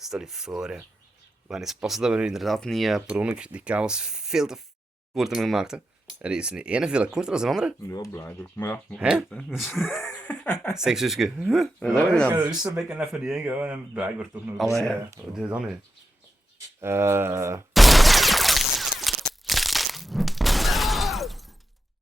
Stel je voor, hè. Maar het is pas dat we nu inderdaad niet per ongeluk die kabels veel te kort hebben gemaakt, hè. Er is de ene veel korter dan de andere. Ja, blijkbaar. Maar ja, nog Hè? niet, hè. Dus... Zeg, zusje. Huh? Wat Ja, hebben we ik gedaan? heb er dus een beetje even niet ingehouden en blijkbaar toch nog Allee, eens, wat doe je dan nu?